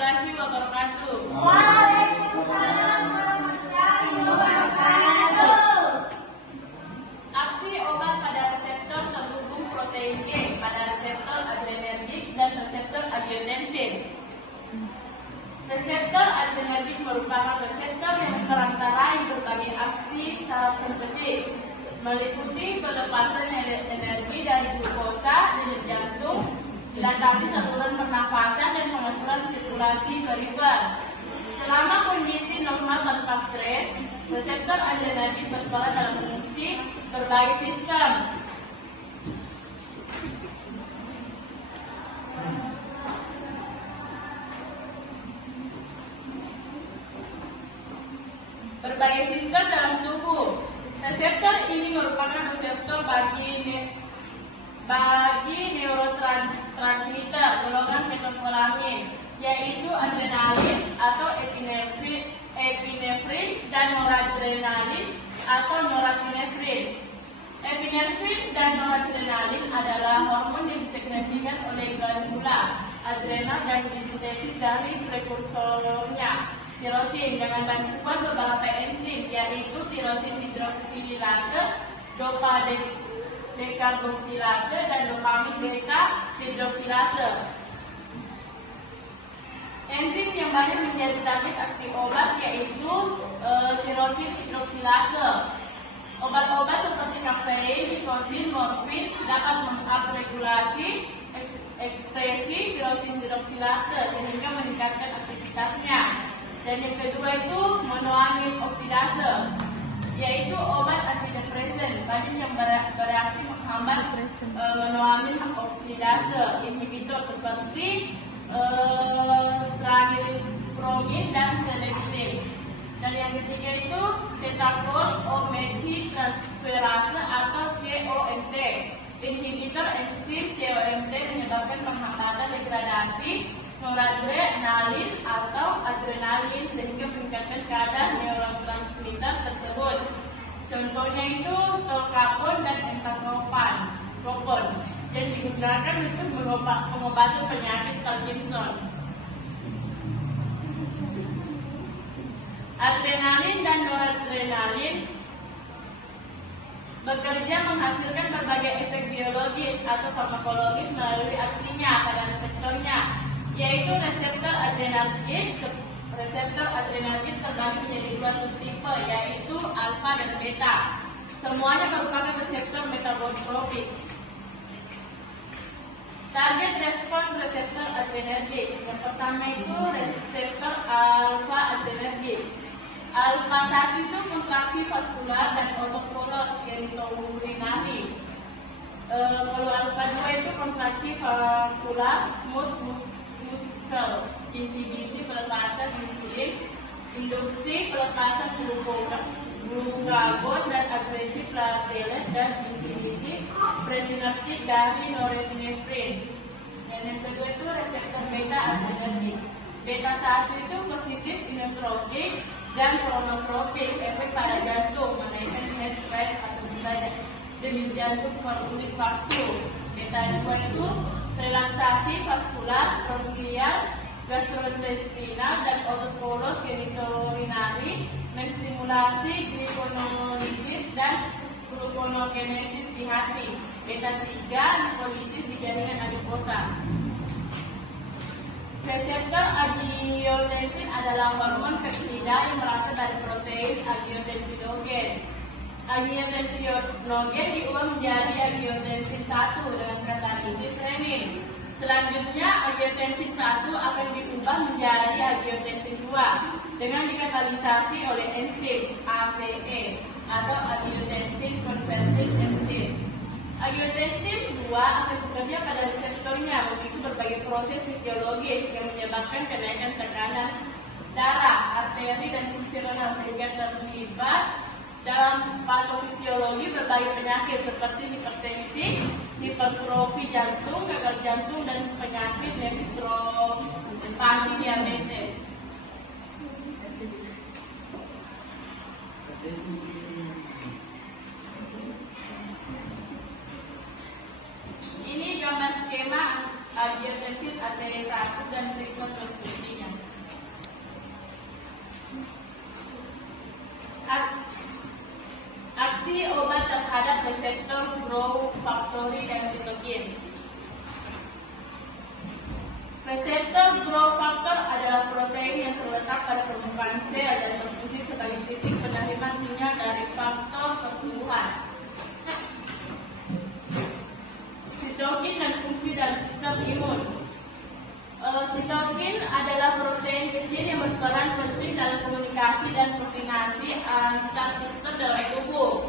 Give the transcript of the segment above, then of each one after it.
warahmatullahi wabarakatuh. Waalaikumsalam warahmatullahi wabarakatuh. Aksi obat pada reseptor terhubung protein G pada reseptor adrenergik dan reseptor angiotensin. Reseptor adrenergik merupakan reseptor yang terantarai berbagai aksi saraf simpatik, meliputi pelepasan energi dari glukosa di jantung, dilatasi saluran pernafasan dan pengaturan sirkulasi perifer. Selama kondisi normal tanpa stres, reseptor adrenergik berperan dalam fungsi berbagai sistem. Berbagai sistem dalam tubuh. Reseptor ini merupakan reseptor bagi neurotransmitter golongan metofolamin, yaitu adrenalin atau epinefrin dan noradrenalin atau norepinefrin. Epinefrin dan noradrenalin adalah hormon yang disekresikan oleh glandula adrenal dan disintesis dari prekursornya, tirosin, dengan bantuan beberapa enzim, yaitu tirosin hidroksilase, dopa dekarboksilase, dan dopamin beta hidroksilase. Enzim yang banyak menjadi target aksi obat yaitu tirosin hidroksilase. Obat-obat seperti kafein, nikotin, morfin dapat mengupregulasi ekspresi tirosin hidroksilase sehingga meningkatkan aktivitasnya. Dan yang kedua itu monoamin oksidase, yaitu obat antidepresan banyak yang bereaksi menghambat monoamin oksidase inhibitor seperti tranilispromin dan selektin. Dan yang ketiga itu cetakol omethyltransferase atau COMT, inhibitor enzim COMT menyebabkan penghambatan degradasi noradrenalin atau adrenalin sehingga meningkatkan kadar neurotransmitter tersebut. Contohnya itu tolkapon dan entacapone yang digunakan untuk mengobati penyakit Parkinson. Adrenalin dan noradrenalin bekerja menghasilkan berbagai efek biologis atau farmakologis melalui aksinya pada reseptornya, yaitu reseptor adrenergik. Reseptor adrenergik terbagi menjadi dua subtipe, yaitu alfa dan beta. Semuanya merupakan reseptor metabotrofik. Target respon reseptor adrenergik. Yang pertama itu reseptor alfa adrenergik. Alfa 1 itu kontraksi vaskular dan autopolos genitourinari. Kalau alfa 2 itu kontraksi vaskular smooth muscle, inhibisi pelepasan insulin, induksi pelepasan glukagon dan agresi platelet, dan inhibisi presinaptik dari norepinefrin. Dan yang kedua itu reseptor beta adrenergik. Beta 1 itu positif inotropik dan chronotropik, efek pada jantung, menaikkan heart rate atau denyut jantung koronari waktu. Beta 2 itu relaksasi vaskular, bronkial, gastrointestinal, dan autopolos genitourinari, menstimulasi gliconolysis dan gluconeogenesis di hati. Beta 3 lipolisis di jaringan adiposa. Reseptor angiotensin adalah hormon peptida yang berasal dari protein angiotensinogen. Angiotensinogen diubah menjadi angiotensin 1 dengan katalisis renin. Selanjutnya angiotensin 1 akan diubah menjadi angiotensin 2 dengan dikatalisasi oleh enzim ACE atau angiotensin converting enzim. Angiotensin 2 akan bekerja pada reseptornya, memicu berbagai proses fisiologis yang menyebabkan kenaikan tekanan darah, arteri, dan fungsi renal sehingga terlibat dalam patofisiologi berbagai penyakit seperti hipertensi, hipertrofi jantung, gagal jantung, dan penyakit nefropati diabetes. Ini gambar skema angiotensin AT1 dan siklon transfusinya. reseptor growth factor dan sitokin. Reseptor growth factor adalah protein yang terletak pada permukaan sel dan berfungsi sebagai titik penerima sinyal dari faktor pertumbuhan. Sitokin dan fungsi dalam sistem imun. Sitokin adalah protein kecil yang berperan penting dalam komunikasi dan koordinasi antar sistem dalam tubuh.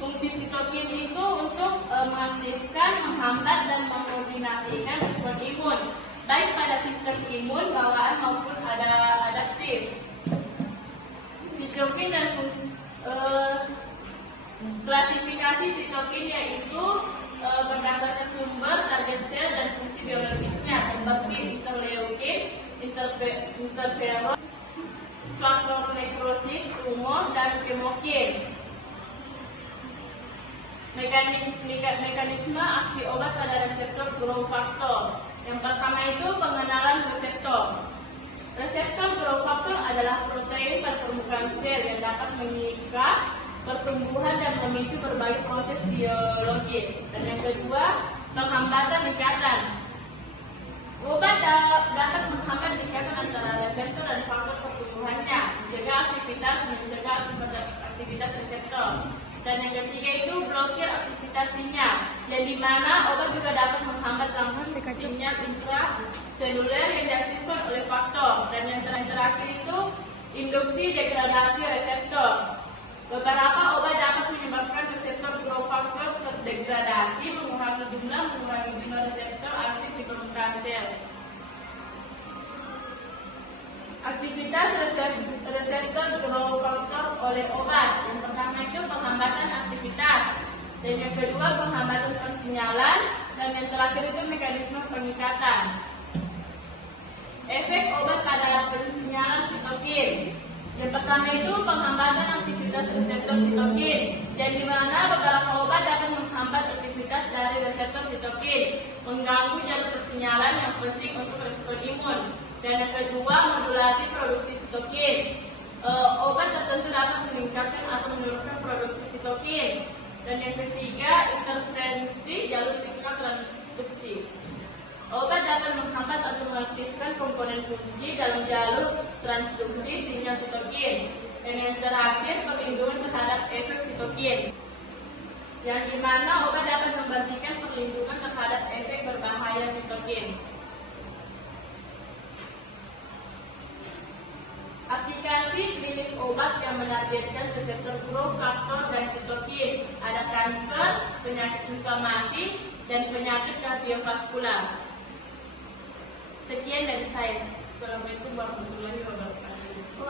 Fungsi sitokin itu untuk mengaktifkan, menghambat, dan mengkoordinasikan respon imun, baik pada sistem imun bawaan maupun adaptif. Sitokin dan klasifikasi sitokin yaitu berdasarkan sumber, target sel, dan fungsi biologisnya seperti interleukin, interferon, faktor nekrosis, tumor, dan kemokin. Mekanisme aksi obat pada reseptor growth factor. Yang pertama itu pengenalan reseptor. Reseptor growth factor adalah protein pada permukaan sel yang dapat mengikat pertumbuhan dan memicu berbagai proses biologis. Dan yang kedua, penghambatan ikatan. Obat dapat menghambat ikatan antara reseptor dan faktor pertumbuhannya, mencegah aktivitas reseptor. Dan yang ketiga itu blokir aktivitas sinyal, yang dimana obat juga dapat menghambat langsung sinyal intraseluler yang diaktifkan oleh faktor. Dan yang terakhir itu induksi degradasi reseptor. Beberapa obat dapat menyebabkan reseptor growth factor terdegradasi, mengurangi jumlah reseptor aktif di permukaan sel. Aktivitas reseptor growth factor oleh obat. Yang pertama itu penghambatan aktivitas, dan yang kedua penghambatan persinyalan, dan yang terakhir itu mekanisme pengikatan. Efek obat pada persinyalan sitokin. Yang pertama itu penghambatan aktivitas reseptor sitokin, yang dimana beberapa obat dapat menghambat aktivitas dari reseptor sitokin, mengganggu jalur persinyalan yang penting untuk respon imun. Dan yang kedua, modulasi produksi sitokin. Obat tertentu dapat meningkatkan atau menurunkan produksi sitokin. Dan yang ketiga, interferensi jalur signal transduksi. Obat dapat menghambat atau mengaktifkan komponen kunci dalam jalur transduksi sinyal sitokin. Dan yang terakhir, perlindungan terhadap efek sitokin, yang dimana obat dapat memberikan perlindungan terhadap efek berbahaya sitokin. Aplikasi klinis obat yang menargetkan reseptor growth factor dan sitokin ada kanker, penyakit inflamasi, dan penyakit kardiovaskular. Sekian dari saya. Assalamualaikum warahmatullahi wabarakatuh.